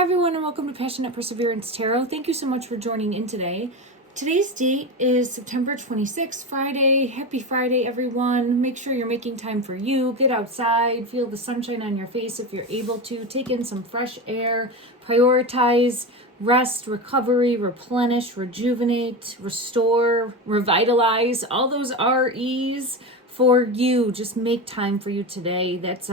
Hi everyone and welcome to Passionate Perseverance Tarot. Thank you so much for joining in today. Today's date is September 26th, Friday. Happy Friday everyone. Make sure you're making time for you. Get outside, feel the sunshine on your face if you're able to. Take in some fresh air. Prioritize rest, recovery, replenish, rejuvenate, restore, revitalize. All those REs for you. Just make time for you today. That's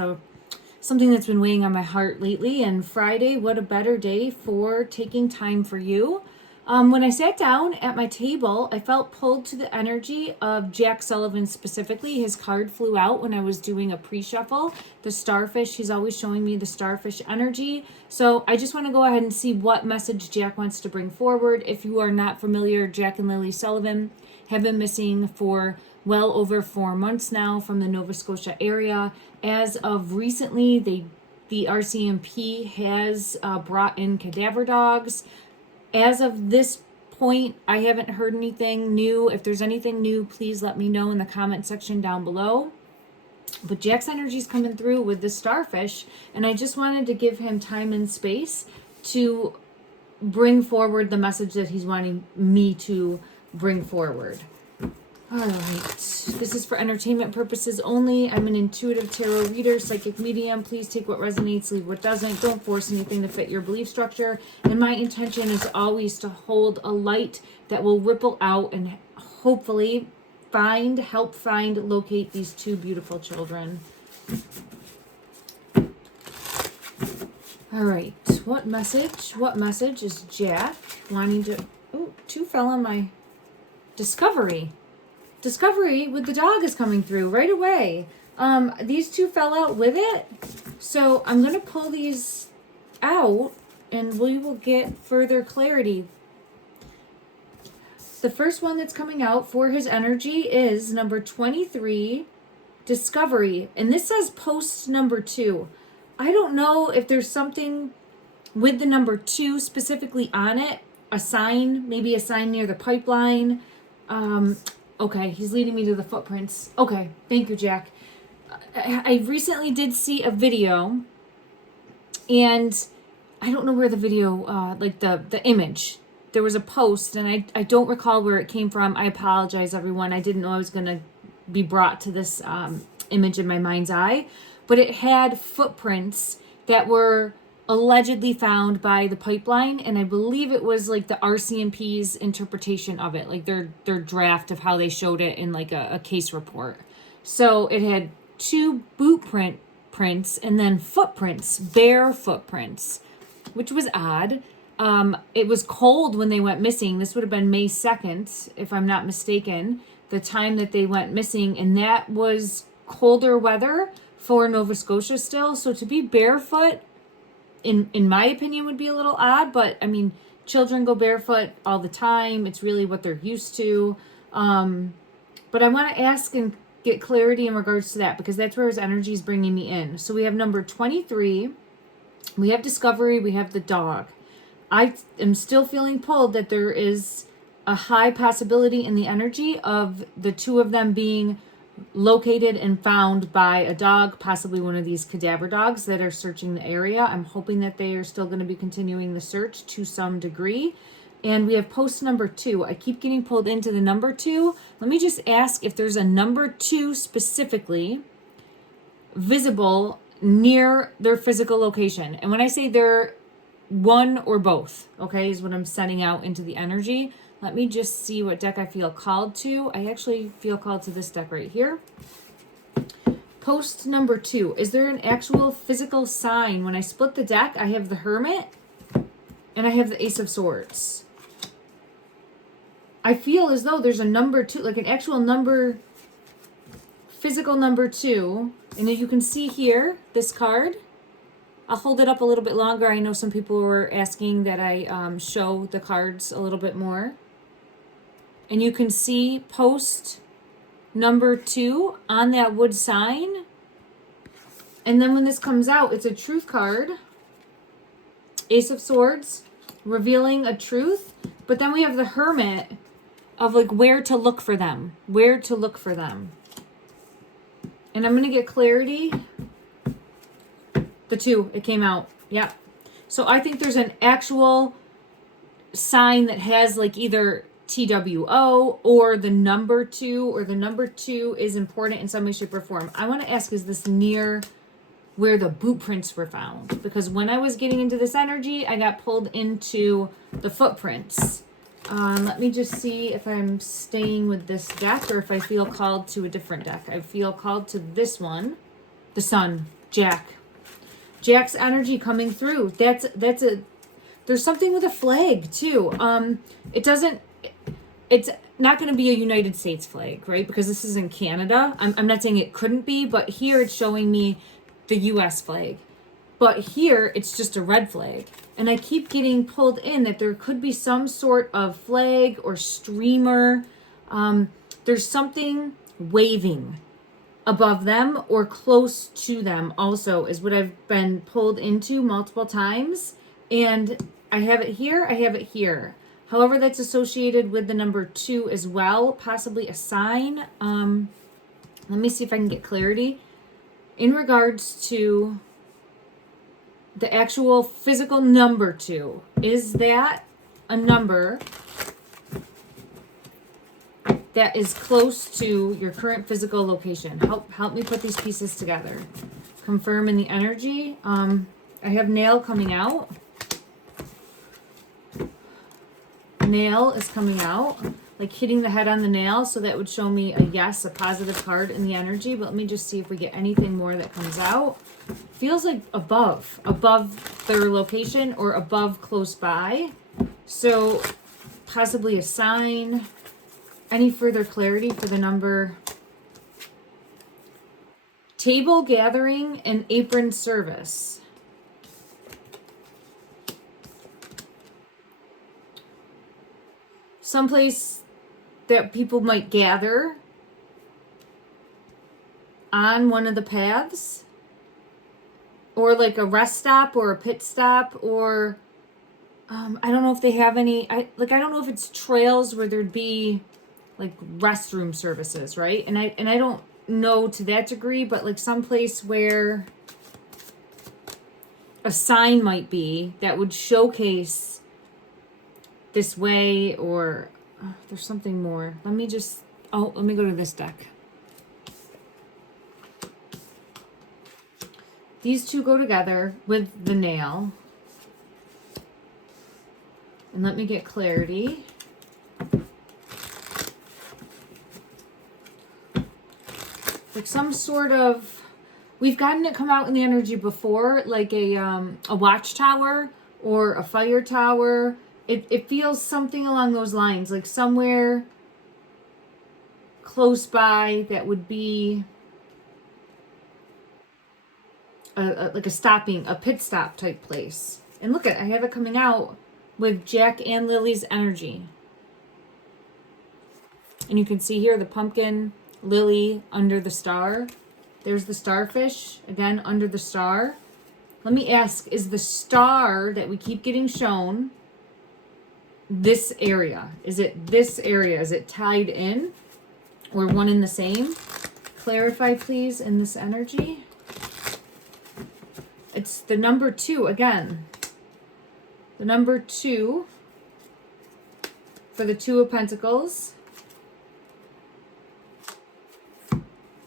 something that's been weighing on my heart lately. And Friday, what a better day for taking time for you. When I sat down at my table, I felt pulled to the energy of Jack Sullivan specifically. His card flew out when I was doing a pre-shuffle. The starfish, he's always showing me the starfish energy. So I just want to go ahead and see what message Jack wants to bring forward. If you are not familiar, Jack and Lilly Sullivan have been missing for well over 4 months now from the Nova Scotia area. As of recently, the RCMP has brought in cadaver dogs. As of this point, I haven't heard anything new. If there's anything new, please let me know in the comment section down below. But Jack's energy is coming through with the starfish, and I just wanted to give him time and space to bring forward the message that he's wanting me to bring forward. All right, this is for entertainment purposes only. I'm an intuitive tarot reader, psychic medium. Please take what resonates, leave what doesn't. Don't force anything to fit your belief structure. And my intention is always to hold a light that will ripple out and hopefully help find, locate these two beautiful children. All right, what message is Jack wanting to, oh, two fell on my discovery with the dog is coming through right away. These two fell out with it. So I'm going to pull these out and we will get further clarity. The first one that's coming out for his energy is number 23, discovery. And this says post number 2. I don't know if there's something with the number 2 specifically on it. A sign, maybe a sign near the pipeline. Okay, he's leading me to the footprints. Okay, thank you, Jack. I recently did see a video, and I don't know where the video, like the image. There was a post, and I don't recall where it came from. I apologize, everyone. I didn't know I was going to be brought to this image in my mind's eye. But it had footprints that were allegedly found by the pipeline, and I believe it was like the RCMP's interpretation of it, like their draft of how they showed it in like a case report. So it had 2 boot prints and then footprints, bare footprints, which was odd. It was cold when they went missing. This would have been May 2nd, if I'm not mistaken, the time that they went missing, and that was colder weather for Nova Scotia still. So to be barefoot, in my opinion, would be a little odd, but I mean, children go barefoot all the time. It's really what they're used to. But I want to ask and get clarity in regards to that, because that's where his energy is bringing me in. So we have number 23, we have discovery, we have the dog. I am still feeling pulled that there is a high possibility in the energy of the two of them being located and found by a dog, possibly one of these cadaver dogs that are searching the area. I'm hoping that they are still going to be continuing the search to some degree. And we have post number 2. I keep getting pulled into the number 2. Let me just ask if there's a number 2 specifically visible near their physical location. And when I say they're one or both, okay, is what I'm sending out into the energy. Let me just see what deck I feel called to. I actually feel called to this deck right here. Post number 2. Is there an actual physical sign? When I split the deck, I have the Hermit and I have the Ace of Swords. I feel as though there's a number 2, like an actual number, physical number 2. And as you can see here, this card, I'll hold it up a little bit longer. I know some people were asking that I show the cards a little bit more. And you can see post number 2 on that wood sign. And then when this comes out, it's a truth card. Ace of Swords, revealing a truth. But then we have the Hermit of like where to look for them. Where to look for them. And I'm going to get clarity. The 2, it came out. Yep. So I think there's an actual sign that has like either TWO or the number 2, or the number 2 is important in some way, shape, or form. I want to ask, is this near where the boot prints were found? Because when I was getting into this energy, I got pulled into the footprints. Let me just see if I'm staying with this deck or if I feel called to a different deck. I feel called to this one. The Sun, Jack. Jack's energy coming through. That's a, there's something with a flag too. It's not going to be a United States flag, right? Because this is in Canada. I'm not saying it couldn't be, but here it's showing me the US flag. But here it's just a red flag. And I keep getting pulled in that there could be some sort of flag or streamer. There's something waving above them or close to them also is what I've been pulled into multiple times. And I have it here, I have it here. However, that's associated with the number 2 as well, possibly a sign. Let me see if I can get clarity. In regards to the actual physical number 2, is that a number that is close to your current physical location? Help me put these pieces together. Confirm in the energy. I have nail coming out. Nail is coming out, like hitting the head on the nail. So that would show me a yes, a positive card in the energy. But let me just see if we get anything more that comes out. Feels like above their location or above close by. So possibly a sign. Any further clarity for the number? Table gathering and apron service. Someplace that people might gather on one of the paths, or like a rest stop or a pit stop, or I don't know if they have any, I don't know if it's trails where there'd be like restroom services, right? And I don't know to that degree, but like someplace where a sign might be that would showcase this way, or there's something more. Let me go to this deck. These two go together with the nail. And let me get clarity. Like some sort of, we've gotten it come out in the energy before, like a watchtower or a fire tower. It feels something along those lines, like somewhere close by that would be like a pit stop type place. And look at, I have it coming out with Jack and Lily's energy. And you can see here the pumpkin, Lily under the star. There's the starfish, again, under the star. Let me ask, is the star that we keep getting shown this area? Is it this area? Is it tied in or one in the same? Clarify, please, in this energy. It's the number 2 again. The number 2 for the 2 of Pentacles.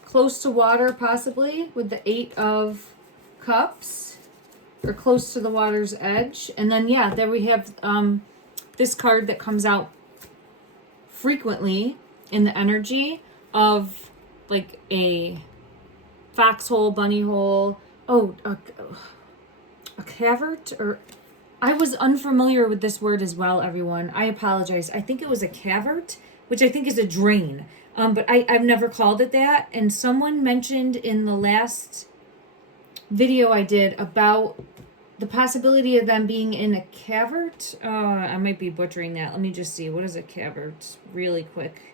Close to water, possibly, with the 8 of Cups, or close to the water's edge. And then, yeah, there we have this card that comes out frequently in the energy of like a foxhole, bunny hole. Oh, a cavert, or I was unfamiliar with this word as well, everyone. I apologize. I think it was a cavert, which I think is a drain. But I've never called it that. And someone mentioned in the last video I did about the possibility of them being in a cavert. I might be butchering that. Let me just see. What is a cavert? Really quick.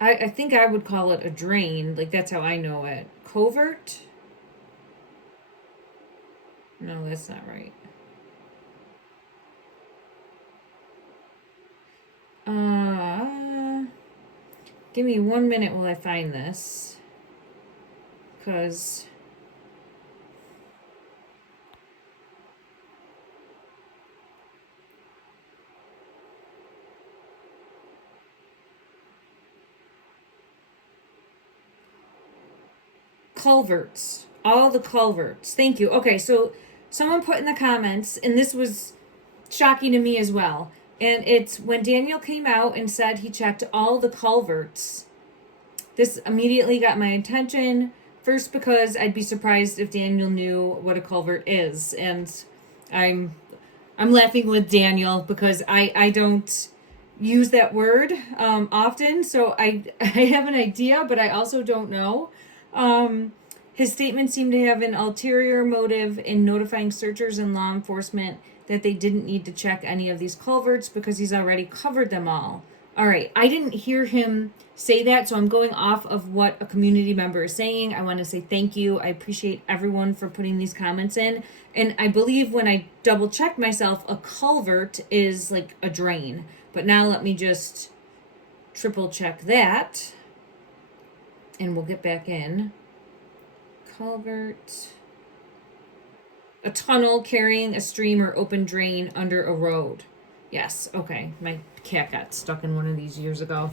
I think I would call it a drain. Like, that's how I know it. Covert? No, that's not right. Give me 1 minute while I find this. because culverts, all the culverts. Thank you. Okay, so someone put in the comments, and this was shocking to me as well. And it's when Daniel came out and said he checked all the culverts. This immediately got my attention. First, because I'd be surprised if Daniel knew what a culvert is, and I'm laughing with Daniel because I don't use that word often, so I have an idea, but I also don't know. His statement seemed to have an ulterior motive in notifying searchers and law enforcement that they didn't need to check any of these culverts because he's already covered them all. All right, I didn't hear him say that, so I'm going off of what a community member is saying. I want to say thank you. I appreciate everyone for putting these comments in. And I believe when I double checked myself, a culvert is like a drain. But now let me just triple check that. And we'll get back in. Culvert. A tunnel carrying a stream or open drain under a road. Yes, okay. My cat got stuck in one of these years ago.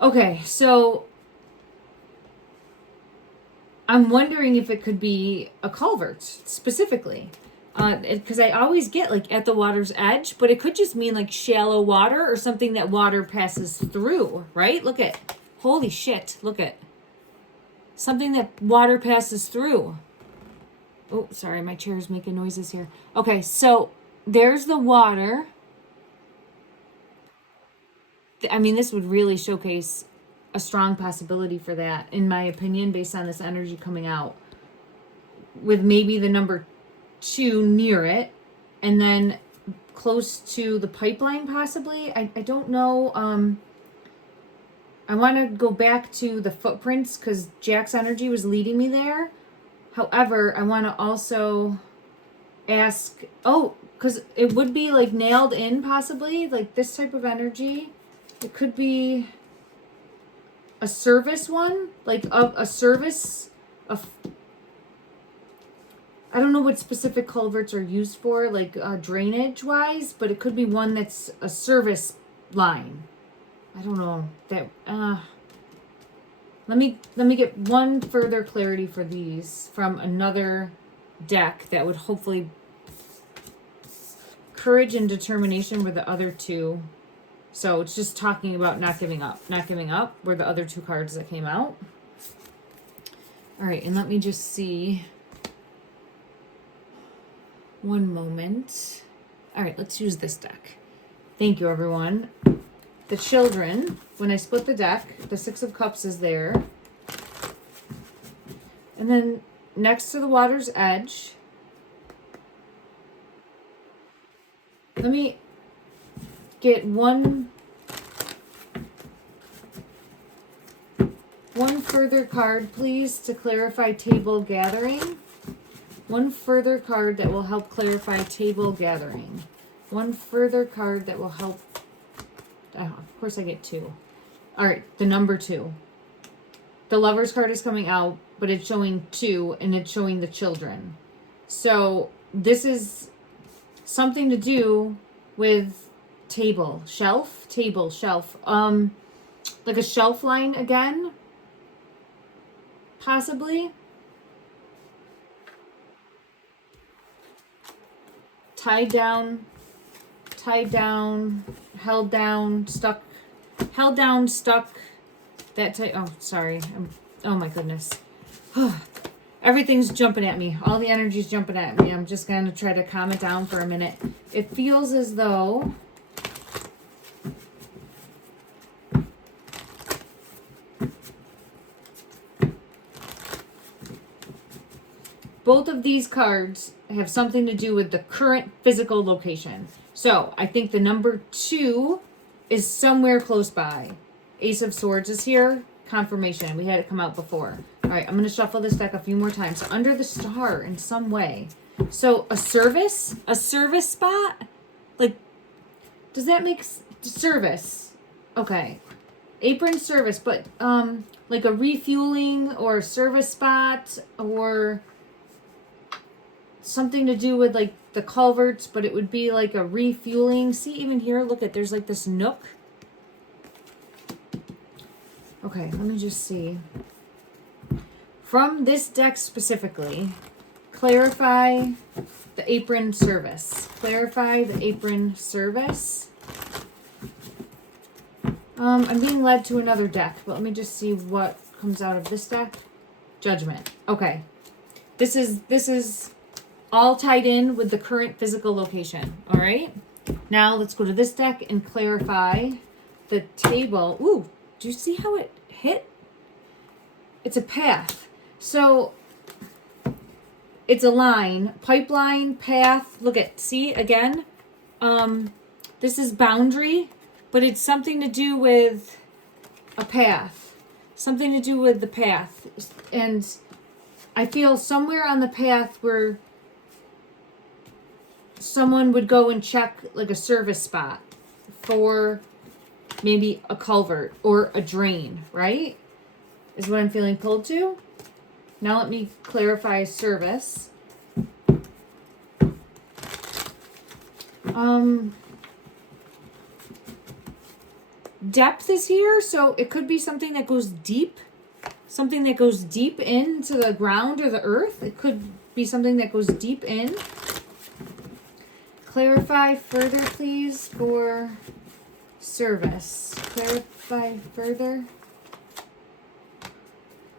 Okay, so I'm wondering if it could be a culvert specifically. Because I always get like at the water's edge, but it could just mean like shallow water or something that water passes through, right? Look at, holy shit, look at. Something that water passes through. Oh, sorry, my chair is making noises here. Okay, so there's the water. I mean, this would really showcase a strong possibility for that, in my opinion, based on this energy coming out. With maybe the number 2 near it, and then close to the pipeline, possibly. I don't know. I want to go back to the footprints because Jack's energy was leading me there. However, I want to also ask, because it would be like nailed in possibly, like this type of energy. It could be a service one, like a service of, I don't know what specific culverts are used for, like drainage wise, but it could be one that's a service line. I don't know that. Let me get one further clarity for these from another deck that would hopefully courage and determination were the other two. So it's just talking about not giving up. Not giving up were the other two cards that came out. All right, and let me just see. One moment. All right, let's use this deck. Thank you, everyone. The children, when I split the deck, the 6 of Cups is there. And then next to the water's edge, let me get one further card, please, to clarify table gathering. One further card that will help clarify table gathering. One further card that will help. Oh, of course I get 2. All right, the number 2. The Lover's card is coming out, but it's showing 2, and it's showing the children. So this is something to do with table, shelf, table, shelf. Like a shelf line again, possibly. Tied down, held down, stuck, that type. Oh, sorry. Oh my goodness. Everything's jumping at me. All the energy's jumping at me. I'm just going to try to calm it down for a minute. It feels as though both of these cards have something to do with the current physical location. So I think the number 2 is somewhere close by. Ace of Swords is here. Confirmation. We had it come out before. All right, I'm going to shuffle this deck a few more times. So under the star in some way. So a service spot? Like, does that make service? Okay. Apron service, but like a refueling or service spot or something to do with like the culverts, but it would be like a refueling. See, even here, look at, there's like this nook. Okay, let me just see. From this deck specifically, clarify the apron service. Clarify the apron service. I'm being led to another deck, but let me just see what comes out of this deck. Judgment. Okay. This is all tied in with the current physical location. All right. Now let's go to this deck and clarify the table. Ooh, do you see how it hit? It's a path. So it's a line, pipeline, path. Look at, see again. This is boundary, but it's something to do with a path. Something to do with the path. And I feel somewhere on the path where someone would go and check like a service spot for maybe a culvert or a drain, right? Is what I'm feeling pulled to. Now let me clarify service. Depth is here, so it could be something that goes deep. Something that goes deep into the ground or the earth. It could be something that goes deep in. Clarify further, please, for service. Clarify further.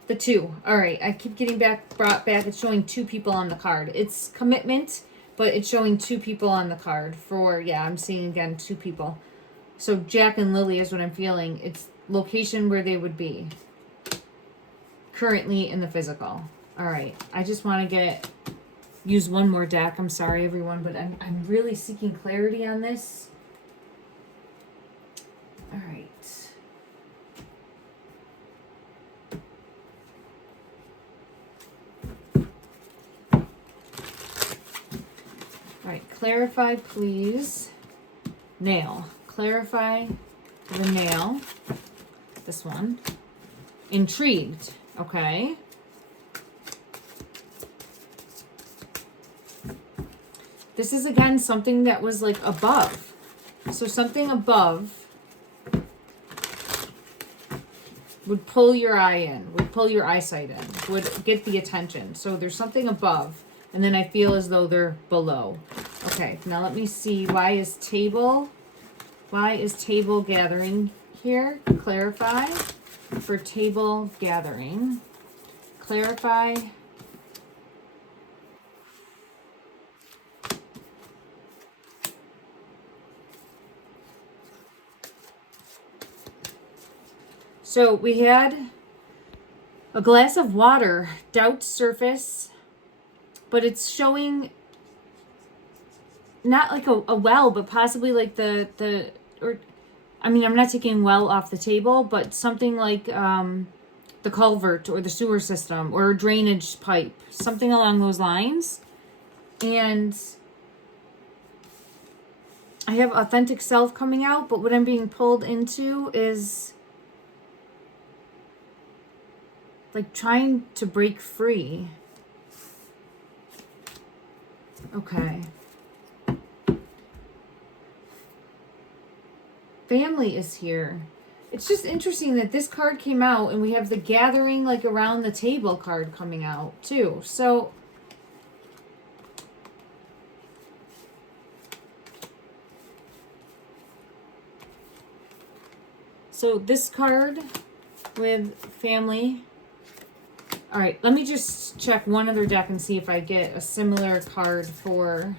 The 2. All right, I keep getting brought back. It's showing 2 people on the card. It's commitment, but it's showing 2 people on the card for, yeah, I'm seeing again 2 people. So Jack and Lily is what I'm feeling. It's location where they would be currently in the physical. All right, I just want to use one more deck. I'm sorry, everyone, but I'm really seeking clarity on this. All right. All right, clarify, please. Nail. Clarify the nail. This one. Intrigued. Okay. This is, again, something that was, like, above. So something above would pull your eye in, would pull your eyesight in, would get the attention. So there's something above, and then I feel as though they're below. Okay, now let me see. Why is table gathering here? Clarify for table gathering. Clarify. So we had a glass of water, doubt surface, but it's showing not like a well, but possibly like or I mean, I'm not taking well off the table, but something like the culvert or the sewer system or a drainage pipe, something along those lines. And I have authentic self coming out, but what I'm being pulled into is like trying to break free. Okay. Family is here. It's just interesting that this card came out and we have the gathering like around the table card coming out too. So this card with family. All right, let me just check one other deck and see if I get a similar card for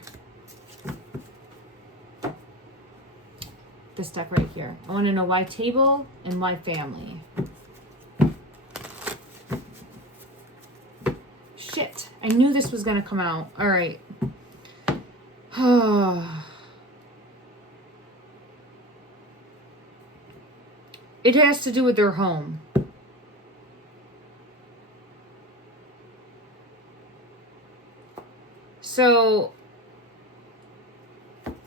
this deck right here. I want to know why table and why family. Shit, I knew this was going to come out. All right. It has to do with their home. So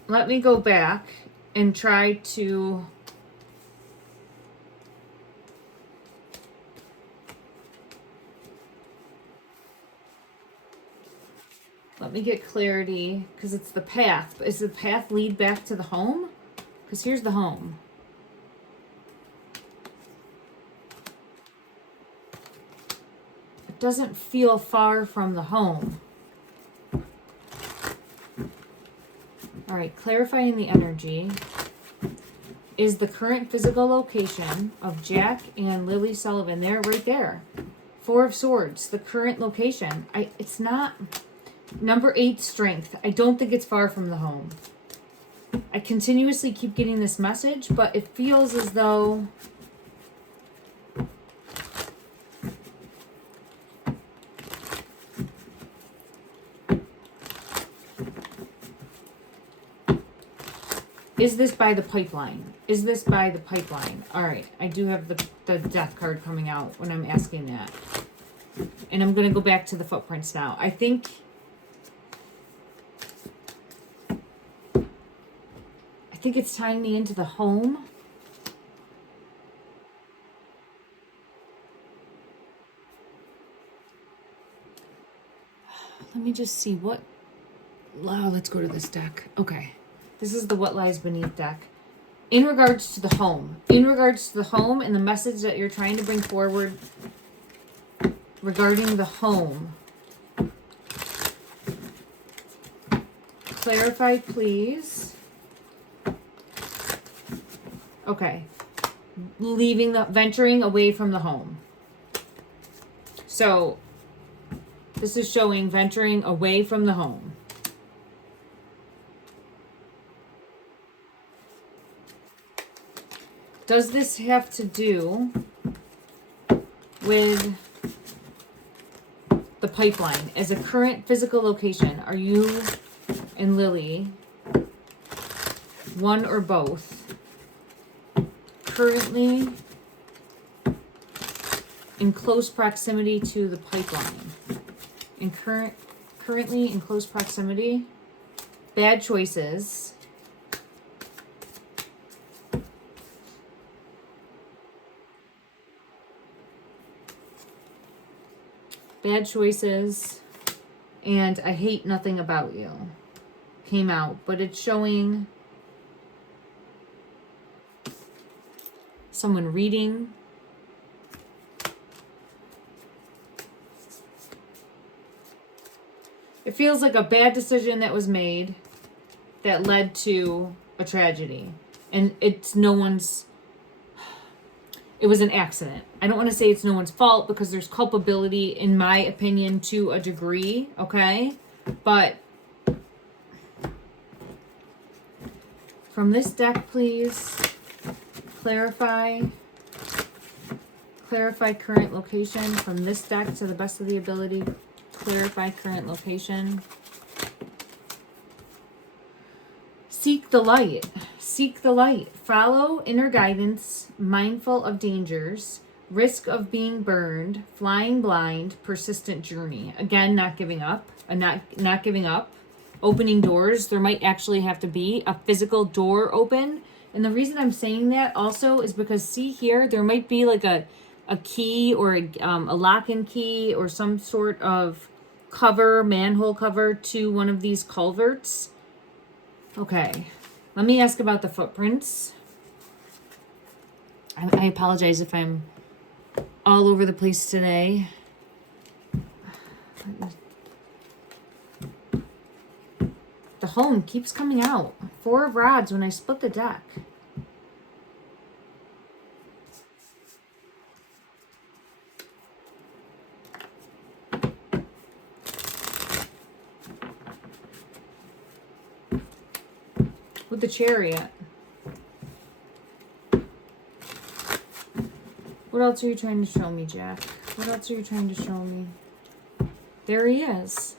let me go back and try to Let me get clarity, because it's the path. But does the path lead back to the home? Because here's the home. It doesn't feel far from the home. All right, clarifying the energy. Is the current physical location of Jack and Lilly Sullivan. They're right there. Four of Swords, the current location. It's not... Number 8, strength. I don't think it's far from the home. I continuously keep getting this message, but it feels as though... Is this by the pipeline? Is this by the pipeline? All right, I do have the death card coming out when I'm asking that. And I'm going to go back to the footprints now. I think it's tying me into the home. Let me just see what... Oh, let's go to this deck. Okay. This is the What Lies Beneath deck. In regards to the home. In regards to the home and the message that you're trying to bring forward regarding the home. Clarify, please. Okay. Venturing away from the home. So, this is showing venturing away from the home. Does this have to do with the pipeline as a current physical location? Are you and Lilly, one or both, currently in close proximity to the pipeline? Currently in close proximity. Bad choices. Bad choices, and I hate nothing about you came out, but it's showing someone reading. It feels like a bad decision that was made that led to a tragedy, and it's no one's... It was an accident. I don't want to say it's no one's fault because there's culpability, in my opinion, to a degree, okay? But from this deck, please, clarify current location. From this deck, to the best of the ability, clarify current location. Seek the light. Seek the light. Follow inner guidance, mindful of dangers, risk of being burned, flying blind, persistent journey. Again, not giving up. Not giving up. Opening doors. There might actually have to be a physical door open. And the reason I'm saying that also is because, see here, there might be like a key or a lock and key or some sort of cover, manhole cover to one of these culverts. Okay, let me ask about the footprints. I apologize if I'm all over the place today. The home keeps coming out. 4 of Rods when I split the deck. With the Chariot. What else are you trying to show me, Jack? What else are you trying to show me? There he is.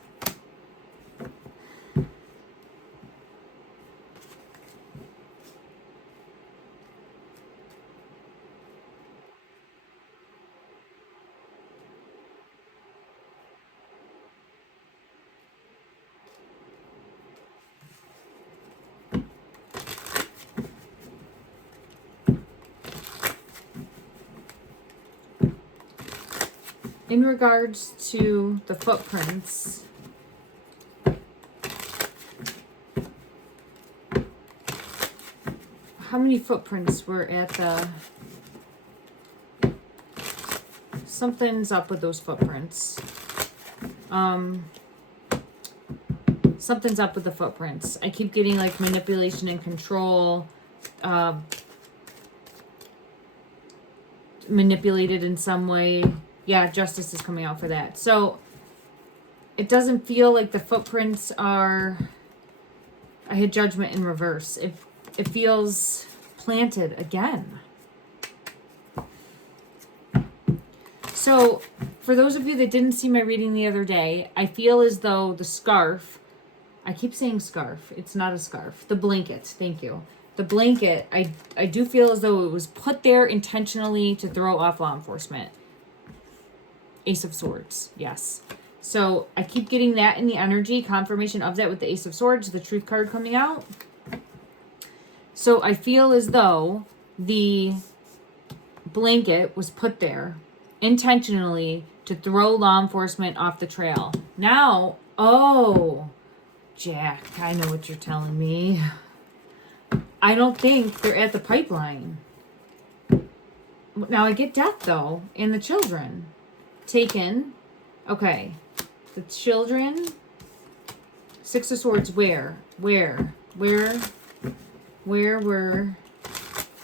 In regards to the footprints, how many footprints were at the... Something's up with those footprints. Something's up with the footprints. I keep getting like manipulation and control, manipulated in some way. Yeah, justice is coming out for that. So it doesn't feel like the footprints are... I had judgment in reverse. It feels planted again. So for those of you that didn't see my reading the other day, I feel as though the scarf, I keep saying scarf, it's not a scarf, the blanket, thank you. The blanket, I do feel as though it was put there intentionally to throw off law enforcement. Ace of Swords, yes. So I keep getting that in the energy, confirmation of that with the Ace of Swords, the Truth card coming out. So I feel as though the blanket was put there intentionally to throw law enforcement off the trail. Now, oh, Jack, I know what you're telling me. I don't think they're at the pipeline. Now I get death though, and the children taken. Okay, the children. Six of Swords. Where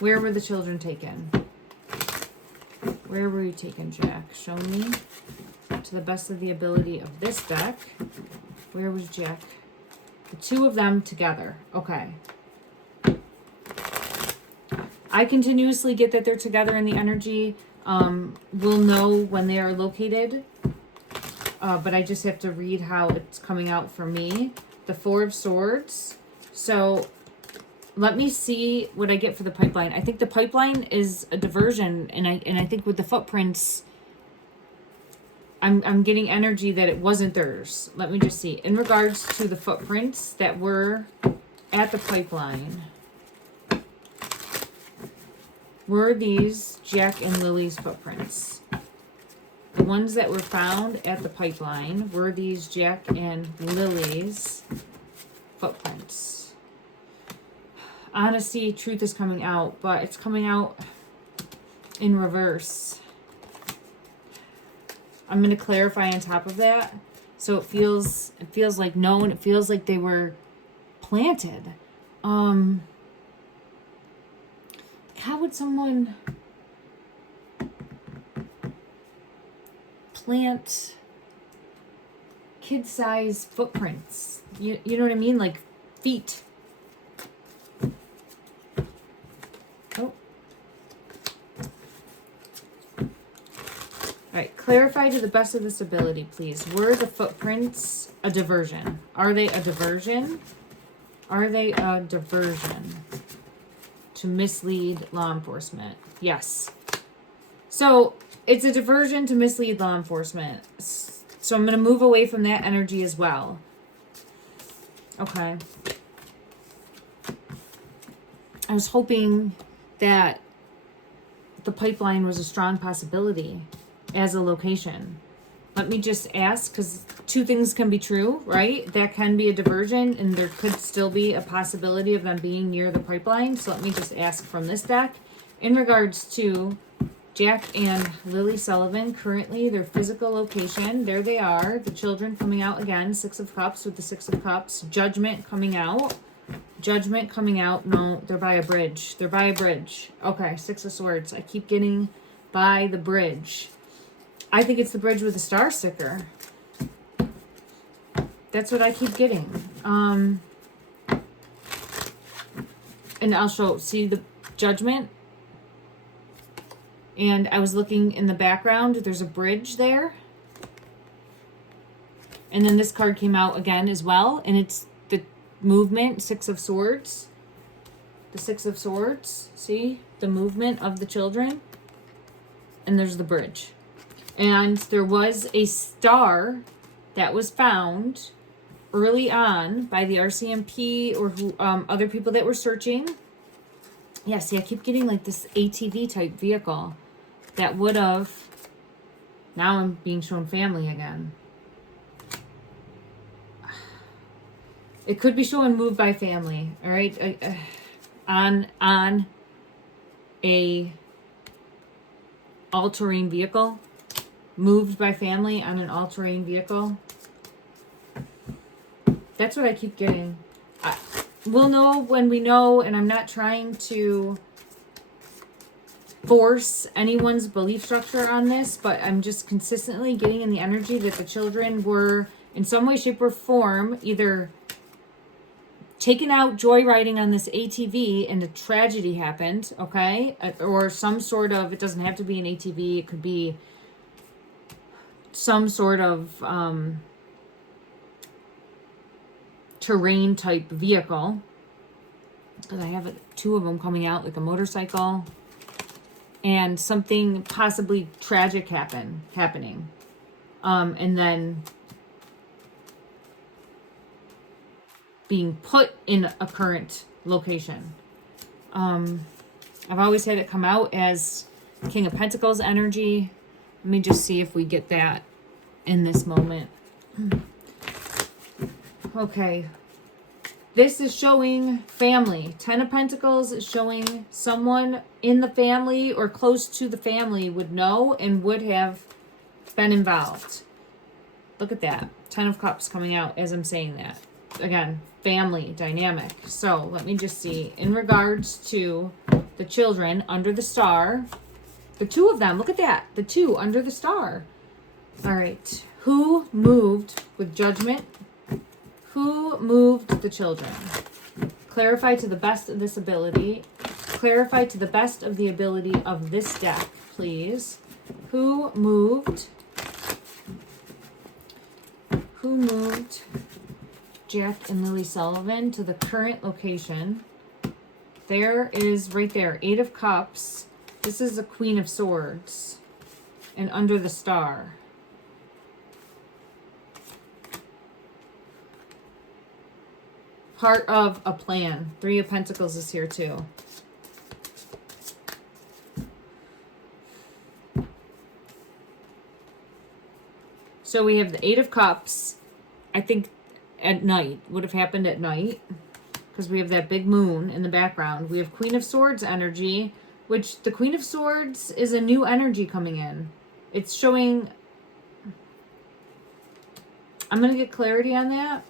were the children taken? Where were you taken, Jack? Show me to the best of the ability of this deck. Where was Jack? The two of them together. Okay. I continuously get that they're together in the energy. We'll know when they are located. But I just have to read how it's coming out for me. The Four of Swords. So let me see what I get for the pipeline. I think the pipeline is a diversion, and I think with the footprints, I'm getting energy that it wasn't theirs. Let me just see. In regards to the footprints that were at the pipeline, were these Jack and Lily's footprints? The ones that were found at the pipeline, were these Jack and Lily's footprints? Honesty, truth is coming out, but it's coming out in reverse. I'm going to clarify on top of that. So it feels like known. It feels like they were planted. How would someone plant kid-size footprints? You know what I mean? Like feet. Oh. Alright, clarify to the best of this ability, please. Were the footprints a diversion? Are they a diversion? Are they a diversion to mislead law enforcement? Yes. So, it's a diversion to mislead law enforcement. So, I'm going to move away from that energy as well. Okay. I was hoping that the pipeline was a strong possibility as a location. Let me just ask, because two things can be true, right? That can be a diversion, and there could still be a possibility of them being near the pipeline. So let me just ask from this deck. In regards to Jack and Lily Sullivan, currently their physical location, there they are. The children coming out again, Six of Cups with the Six of Cups. Judgment coming out. Judgment coming out. No, they're by a bridge. They're by a bridge. Okay, Six of Swords. I keep getting by the bridge. I think it's the bridge with the star sticker. That's what I keep getting. And I'll see the Judgment. And I was looking in the background. There's a bridge there. And then this card came out again as well. And it's the movement, Six of Swords. The Six of Swords. See? The movement of the children. And there's the bridge. And there was a star that was found early on by the RCMP or who other people that were searching. Yeah, see, I keep getting like this ATV type vehicle that would have... Now I'm being shown family again. It could be showing moved by family, all right? on a all-terrain vehicle, moved by family on an all-terrain vehicle. That's what I keep getting. We'll know when we know, and I'm not trying to force anyone's belief structure on this, but I'm just consistently getting in the energy that the children were in some way, shape, or form either taken out joyriding on this ATV and a tragedy happened, okay? Or some sort of, it doesn't have to be an ATV, it could be some sort of terrain type vehicle. Because I have two of them coming out, like a motorcycle, and something possibly tragic happening. And then being put in a current location. I've always had it come out as King of Pentacles energy. Let me just see if we get that in this moment. Okay. This is showing family. 10 of Pentacles is showing someone in the family or close to the family would know and would have been involved. Look at that. 10 of Cups coming out as I'm saying that. Again, family dynamic. So let me just see. In regards to the children under the star, the two of them, look at that. The two under the star. All right. Who moved with judgment? Who moved the children? Clarify to the best of this ability. Clarify to the best of the ability of this deck, please. Who moved? Who moved Jack and Lilly Sullivan to the current location? There is right there, 8 of Cups. This is the Queen of Swords. And under the star. Part of a plan. 3 of Pentacles is here too. So we have the 8 of Cups. I think at night. Would have happened at night. Because we have that big moon in the background. We have Queen of Swords energy. Which the Queen of Swords is a new energy coming in. It's showing... I'm going to get clarity on that.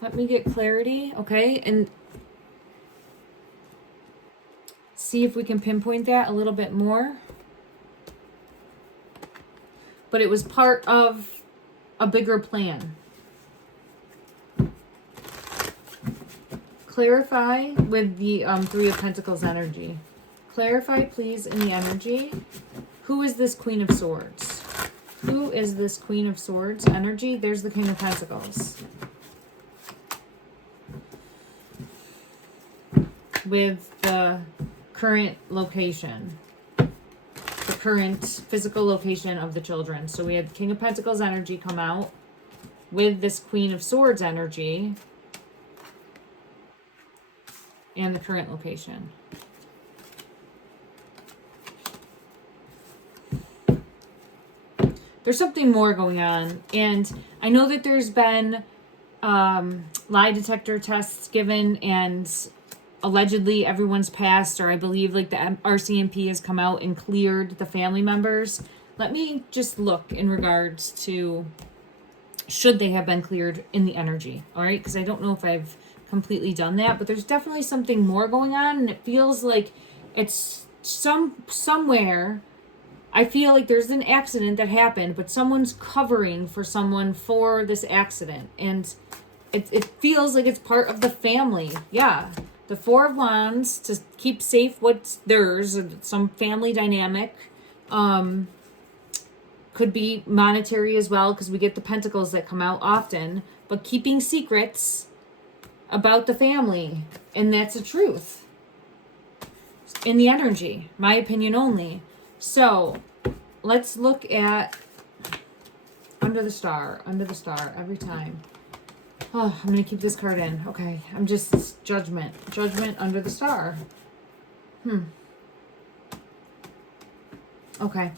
Let me get clarity, okay? And see if we can pinpoint that a little bit more. But it was part of a bigger plan. Clarify with the 3 of Pentacles energy. Clarify, please, in the energy. Who is this Queen of Swords? Who is this Queen of Swords energy? There's the King of Pentacles. With the current location, the current physical location of the children. So we had the King of Pentacles energy come out with this Queen of Swords energy and the current location. There's something more going on, and I know that there's been lie detector tests given, and allegedly everyone's passed, or I believe like the RCMP has come out and cleared the family members. Let me just look in regards to should they have been cleared in the energy, all right? Because I don't know if I've completely done that, but there's definitely something more going on, and it feels like it's somewhere. I feel like there's an accident that happened, but someone's covering for someone for this accident, and it feels like it's part of the family. Yeah. The 4 of Wands to keep safe what's theirs, some family dynamic. Could be monetary as well, because we get the Pentacles that come out often. But keeping secrets about the family. And that's the truth. In the energy. My opinion only. So, let's look at under the star every time. Oh, I'm going to keep this card in. Okay. I'm just judgment. Judgment under the star. Okay.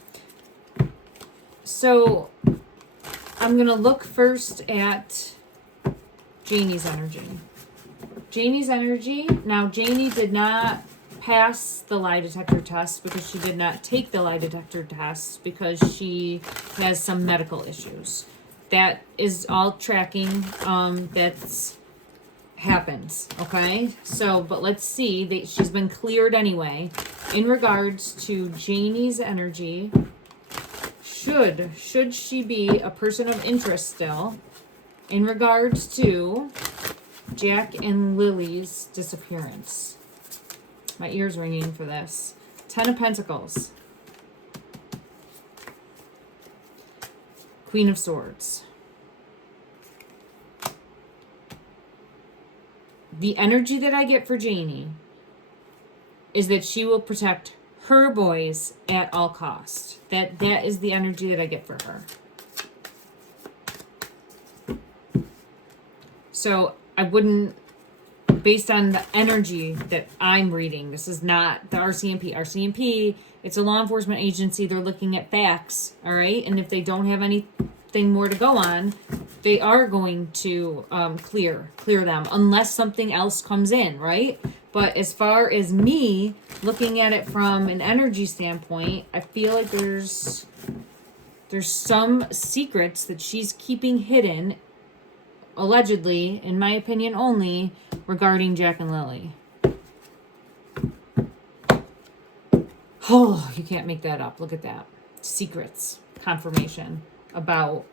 So, I'm going to look first at Jennie's energy. Janie's energy. Now, Jennie did not pass the lie detector test because she did not take the lie detector test because she has some medical issues. That is all tracking. That's happens. Okay. So, but let's see that she's been cleared anyway. In regards to Janie's energy, should she be a person of interest still? In regards to Jack and Lily's disappearance. My ear's ringing for this. 10 of Pentacles. Queen of Swords. The energy that I get for Jennie is that she will protect her boys at all costs. That is the energy that I get for her. So I wouldn't, based on the energy that I'm reading, this is not the RCMP. RCMP, it's a law enforcement agency. They're looking at facts, all right? And if they don't have anything more to go on, they are going to clear them unless something else comes in, right? But as far as me looking at it from an energy standpoint, I feel like there's some secrets that she's keeping hidden, allegedly, in my opinion only, regarding Jack and Lily. Oh, you can't make that up. Look at that. Secrets. Confirmation about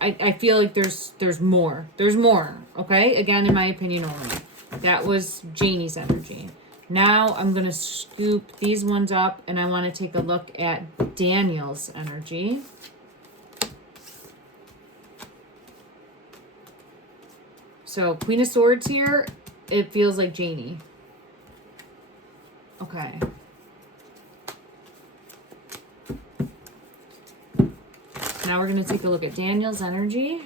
I feel like there's more. There's more. Okay? Again, in my opinion only. That was Janie's energy. Now I'm going to scoop these ones up and I want to take a look at Daniel's energy. So, Queen of Swords here, it feels like Jennie. Okay. Now we're going to take a look at Daniel's energy.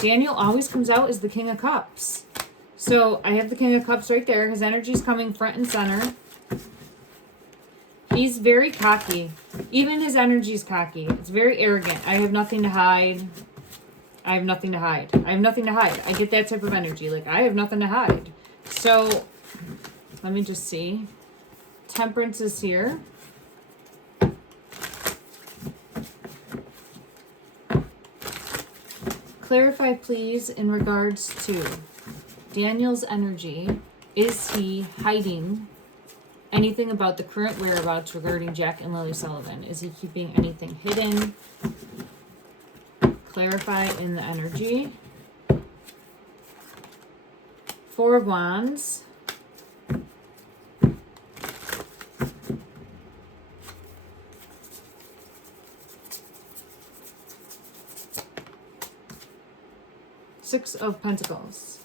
Daniel always comes out as the King of Cups. So, I have the King of Cups right there. His energy is coming front and center. He's very cocky. Even his energy is cocky. It's very arrogant. I have nothing to hide. I have nothing to hide. I have nothing to hide. I get that type of energy. Like, I have nothing to hide. So, let me just see. Temperance is here. Clarify, please, in regards to Daniel's energy. Is he hiding anything about the current whereabouts regarding Jack and Lily Sullivan? Is he keeping anything hidden? Clarify in the energy. Four of Wands. Six of Pentacles.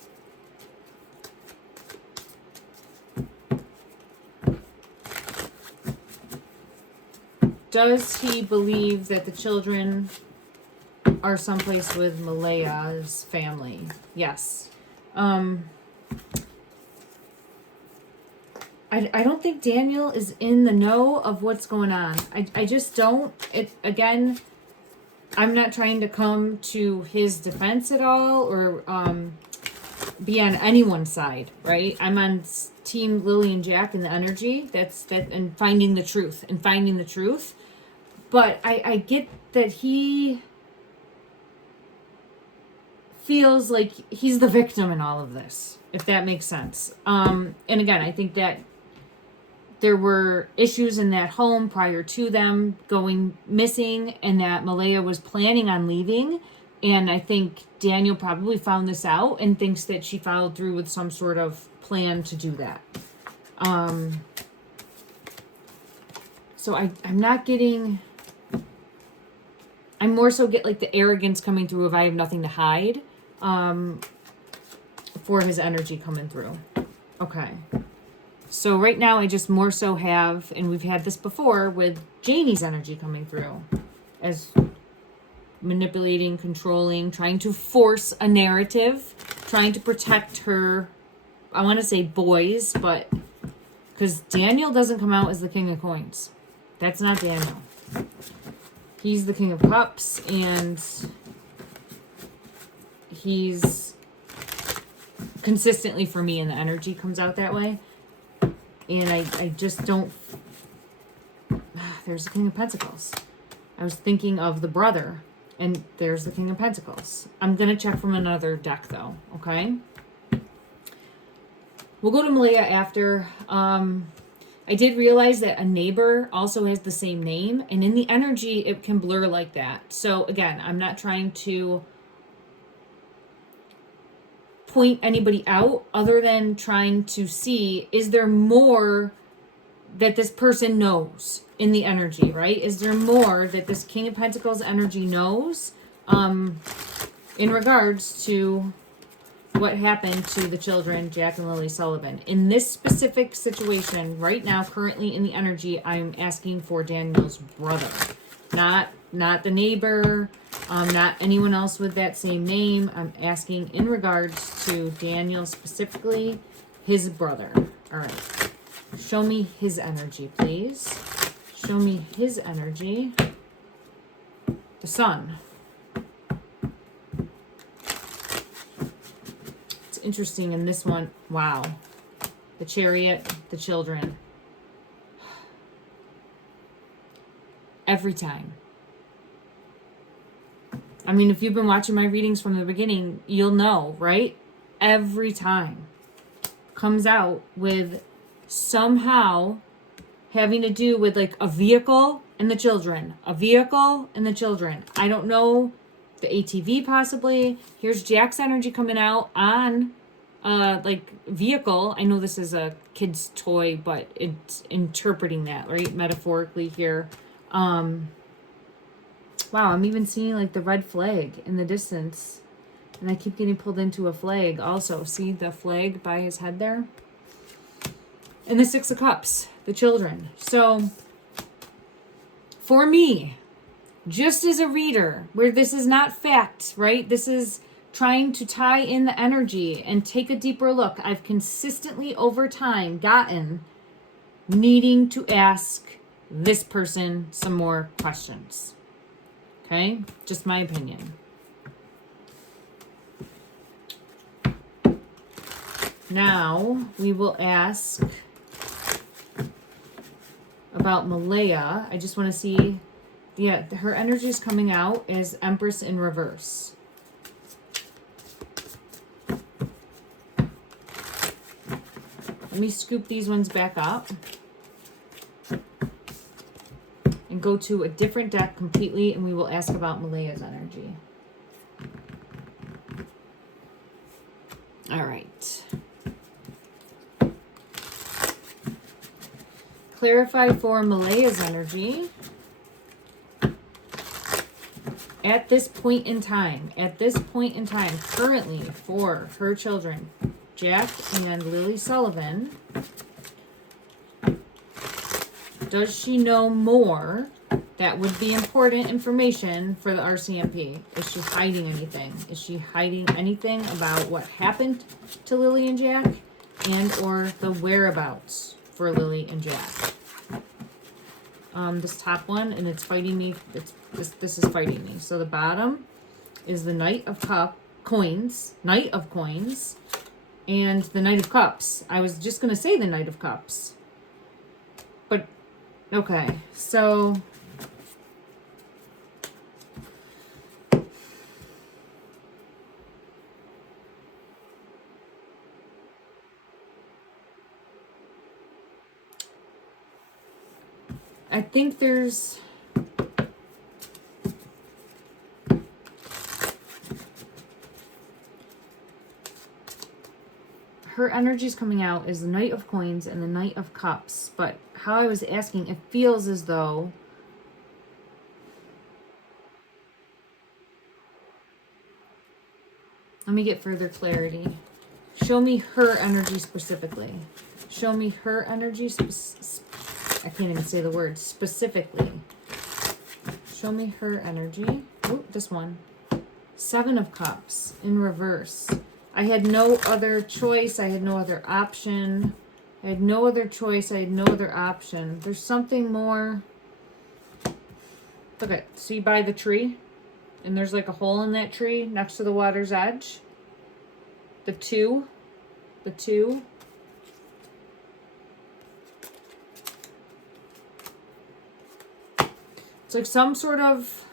Does he believe that the children are someplace with Malaya's family? Yes. I don't think Daniel is in the know of what's going on. I just don't. Again, I'm not trying to come to his defense at all or be on anyone's side, right? I'm on Team Lily and Jack and the energy. That's and finding the truth. But I get that he feels like he's the victim in all of this, if that makes sense. And again, I think that there were issues in that home prior to them going missing and that Malaya was planning on leaving. And I think Daniel probably found this out and thinks that she followed through with some sort of plan to do that. So I'm not getting... I more so get like the arrogance coming through of I have nothing to hide for his energy coming through. Okay. So right now I just more so have, and we've had this before with Janie's energy coming through as manipulating, controlling, trying to force a narrative, trying to protect her, I want to say boys, but because Daniel doesn't come out as the King of Coins. That's not Daniel. He's the King of Cups, and he's consistently, for me, and the energy comes out that way. And I just don't... There's the King of Pentacles. I was thinking of the brother, and there's the King of Pentacles. I'm going to check from another deck, though, okay? We'll go to Malaya after. I did realize that a neighbor also has the same name, and in the energy, it can blur like that. So, again, I'm not trying to point anybody out other than trying to see, is there more that this person knows in the energy, right? Is there more that this King of Pentacles energy knows in regards to what happened to the children, Jack and Lily Sullivan? In this specific situation, right now, currently in the energy, I'm asking for Daniel's brother. Not the neighbor, not anyone else with that same name. I'm asking in regards to Daniel specifically, his brother. All right. Show me his energy, please. Show me his energy. The Sun. It's interesting in this one. Wow. The Chariot, the children. Every time. I mean, if you've been watching my readings from the beginning, you'll know, right? Every time comes out with somehow having to do with like a vehicle and the children. A vehicle and the children. I don't know. The ATV possibly. Here's Jack's energy coming out on like vehicle. I know this is a kid's toy, but it's interpreting that, right? Metaphorically here. Wow, I'm even seeing like the red flag in the distance. And I keep getting pulled into a flag also. See the flag by his head there? And the Six of Cups, the children. So, for me, just as a reader, where this is not fact, right? This is trying to tie in the energy and take a deeper look. I've consistently over time gotten needing to ask this person some more questions. Okay? Just my opinion. Now, we will ask about Malaya. I just want to see, yeah, her energy is coming out as Empress in reverse. Let me scoop these ones back up and go to a different deck completely, and we will ask about Malaya's energy. All right. Clarify for Malaya's energy at this point in time, currently for her children, Jack and Lily Sullivan. Does she know more that would be important information for the RCMP? Is she hiding anything? Is she hiding anything about what happened to Lily and Jack and or the whereabouts for Lily and Jack? This top one, and it's fighting me. This is fighting me. So the bottom is the Knight of Coins, and the Knight of Cups. I was just gonna say the Knight of Cups, but okay. So I think there's her energy's coming out is the Knight of Coins and the Knight of Cups, but how I was asking, it feels as though let me get further clarity. Show me her energy specifically. Show me her energy I can't even say the word specifically. Show me her energy. Oh, this one. Seven of Cups in reverse. I had no other choice. I had no other option. I had no other choice. I had no other option. There's something more. Look at, see by the tree? And there's like a hole in that tree next to the water's edge. The two. It's like some sort of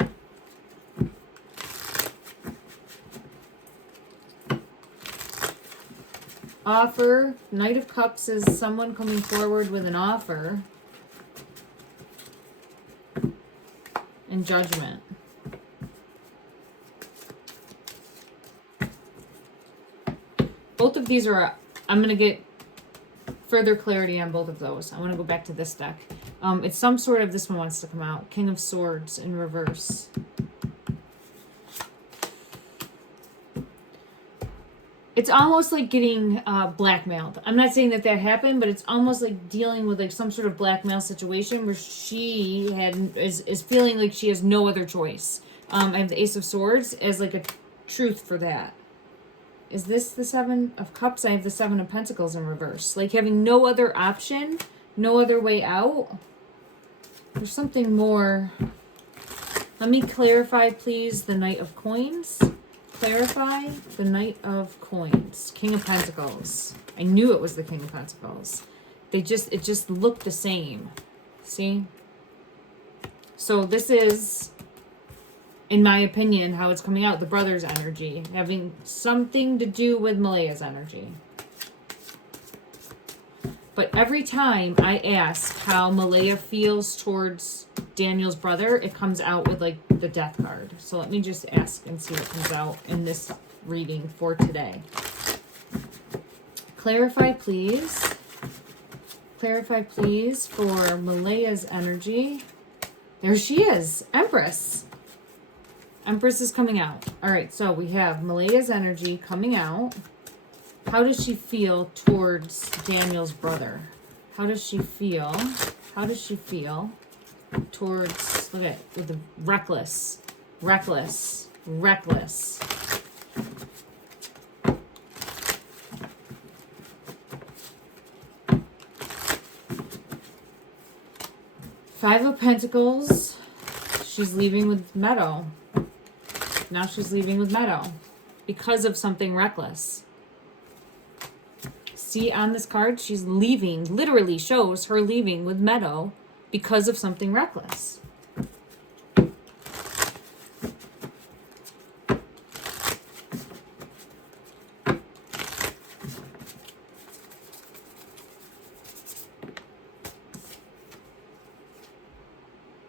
offer. Knight of Cups is someone coming forward with an offer. And Judgment. Both of these are, I'm going to get further clarity on both of those. I want to go back to this deck. It's some sort of, this one wants to come out. King of Swords in reverse. It's almost like getting blackmailed. I'm not saying that happened, but it's almost like dealing with like some sort of blackmail situation where she is feeling like she has no other choice. I have the Ace of Swords as like a truth for that. Is this the Seven of Cups? I have the Seven of Pentacles in reverse. Like having no other option, no other way out. There's something more. Let me clarify, please, the Knight of Coins. Clarify the Knight of Coins. King of Pentacles. I knew it was the King of Pentacles. It just looked the same. See? So this is, in my opinion, how it's coming out, the brother's energy, having something to do with Malaya's energy. But every time I ask how Malaya feels towards Daniel's brother, it comes out with like the Death card. So let me just ask and see what comes out in this reading for today. Clarify, please. Clarify, please, for Malaya's energy. There she is, Empress. Empress is coming out. All right, so we have Malaya's energy coming out. How does she feel towards Daniel's brother? How does she feel? How does she feel towards, look at, with the reckless. Five of Pentacles. She's leaving with Meadow. Now she's leaving with Meadow because of something reckless. See on this card, she's leaving, literally shows her leaving with Meadow because of something reckless.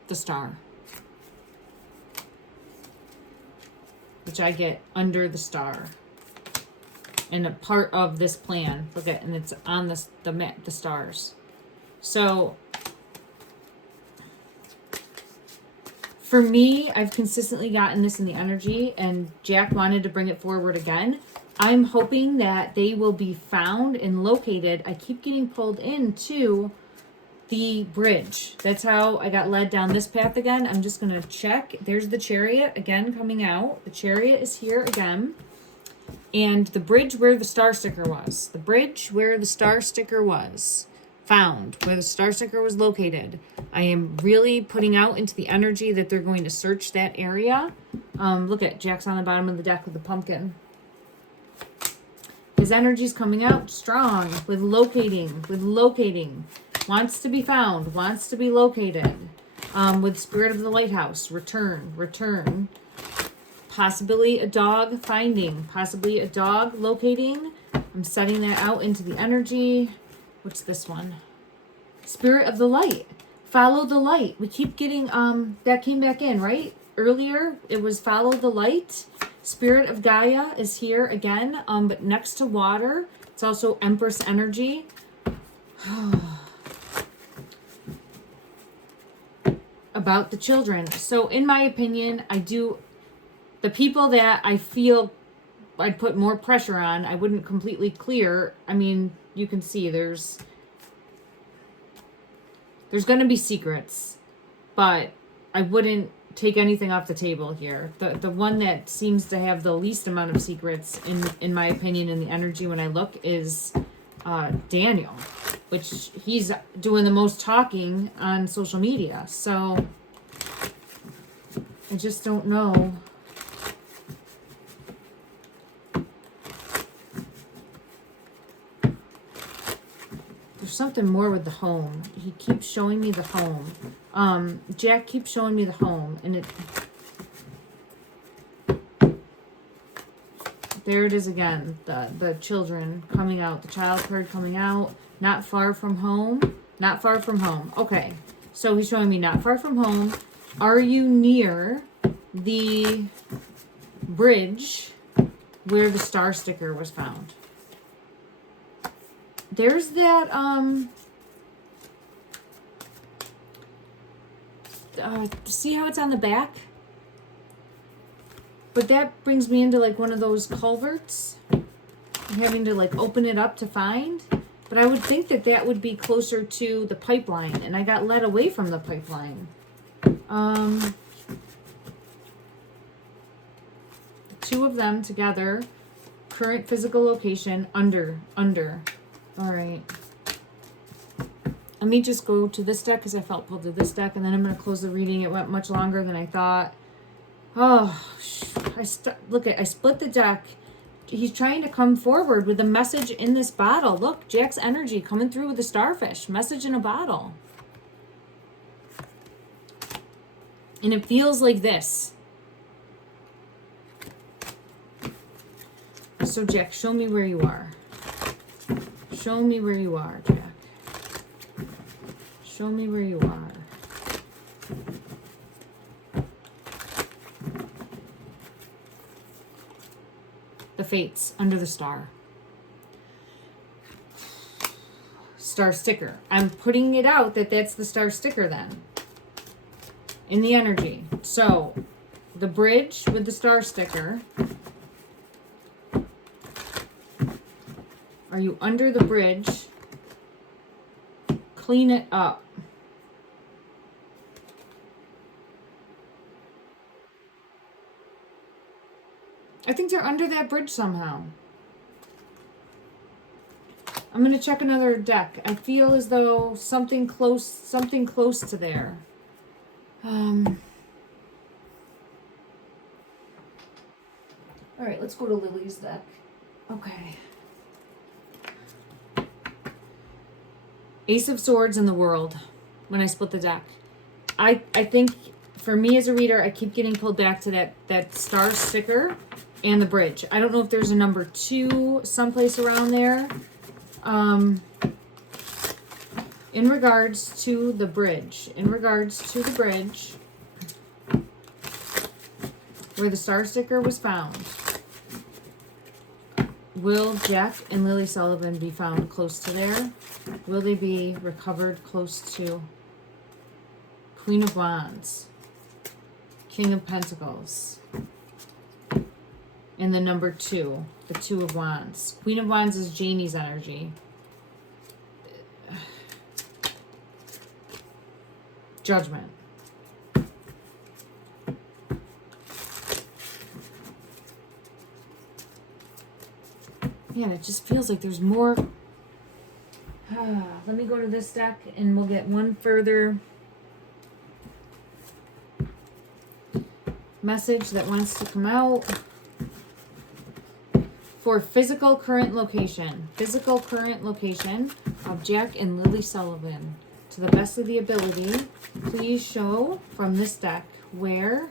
The Star. Which I get under the Star. And a part of this plan. Look at, and it's on the stars. So for me, I've consistently gotten this in the energy, and Jack wanted to bring it forward again. I'm hoping that they will be found and located. I keep getting pulled into the bridge. That's how I got led down this path again. I'm just going to check. There's the Chariot again coming out. The Chariot is here again. And the bridge where the star sticker was. The bridge where the star sticker was. Found. Where the star sticker was located. I am really putting out into the energy that they're going to search that area. Look at Jack's on the bottom of the deck with the pumpkin. His energy's coming out strong. With locating. Wants to be found. Wants to be located. With Spirit of the Lighthouse. Return. Possibly a dog finding. Possibly a dog locating. I'm setting that out into the energy. What's this one? Spirit of the Light. Follow the light. We keep getting, that came back in, right? Earlier, it was follow the light. Spirit of Gaia is here again, but next to water. It's also Empress energy. About the children. So in my opinion, the people that I feel I'd put more pressure on, I wouldn't completely clear. I mean, you can see there's going to be secrets, but I wouldn't take anything off the table here. The one that seems to have the least amount of secrets, in my opinion, in the energy when I look, is Daniel, which he's doing the most talking on social media. So I just don't know. There's something more with the home. He keeps showing me the home. Jack keeps showing me the home, and it... There it is again, the children coming out, the child card coming out, not far from home, not far from home. Okay, so he's showing me not far from home. Are you near the bridge where the star sticker was found? There's that, see how it's on the back? But that brings me into like one of those culverts. I'm having to like open it up to find. But I would think that that would be closer to the pipeline. And I got led away from the pipeline. The two of them together. Current physical location. Under. Alright. Let me just go to this deck because I felt pulled to this deck. And then I'm going to close the reading. It went much longer than I thought. Oh, I split the deck. He's trying to come forward with a message in this bottle. Look, Jack's energy coming through with the starfish. Message in a bottle. And it feels like this. So, Jack, show me where you are. Show me where you are, Jack. Show me where you are. The fates under the star. Star sticker. I'm putting it out that that's the star sticker then. In the energy. So, the bridge with the star sticker. Are you under the bridge? Clean it up. I think they're under that bridge somehow. I'm going to check another deck. I feel as though something close to there. All right, let's go to Lily's deck. Okay. Ace of Swords in the world when I split the deck. I think for me as a reader, I keep getting pulled back to that star sticker and the bridge. I don't know if there's a number 2 someplace around there. In regards to the bridge. Where the star sticker was found. Will Jack and Lily Sullivan be found close to there? Will they be recovered close to Queen of Wands, King of Pentacles, and the number 2, the 2 of Wands. Queen of Wands is Jennie's energy. Judgment. Man, it just feels like there's more. Let me go to this deck and we'll get one further message that wants to come out for physical current location. Physical current location of Jack and Lily Sullivan. To the best of the ability, please show from this deck where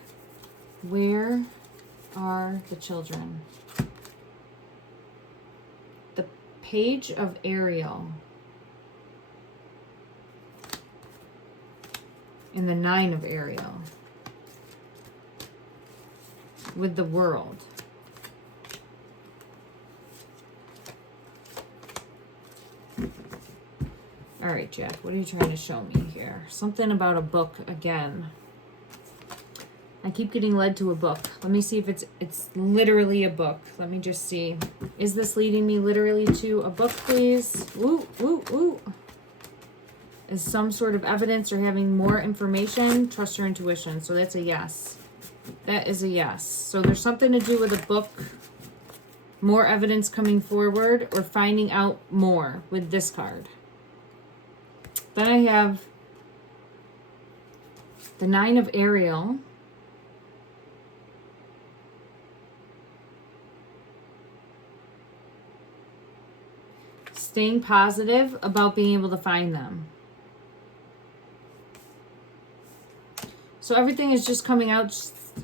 are the children? The Page of Ariel. And the 9 of Ariel. With the World. All right, Jack, what are you trying to show me here? Something about a book again. I keep getting led to a book. Let me see if it's literally a book. Let me just see. Is this leading me literally to a book, please? Ooh, ooh, ooh. Is some sort of evidence or having more information? Trust your intuition. So that's a yes. That is a yes. So there's something to do with a book. More evidence coming forward or finding out more with this card. Then I have the 9 of Ariel. staying positive about being able to find them. So everything is just coming out,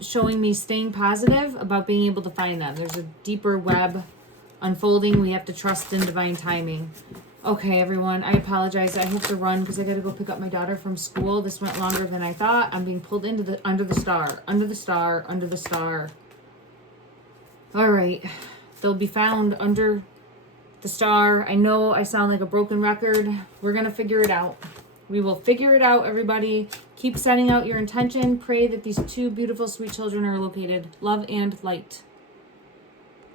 showing me staying positive about being able to find them. There's a deeper web unfolding. We have to trust in divine timing. Okay, everyone, I apologize. I have to run because I got to go pick up my daughter from school. This went longer than I thought. I'm being pulled into the under the star, under the star, under the star. All right, they'll be found under the star. I know I sound like a broken record. We're going to figure it out. We will figure it out, everybody. Keep setting out your intention. Pray that these two beautiful, sweet children are located. Love and light.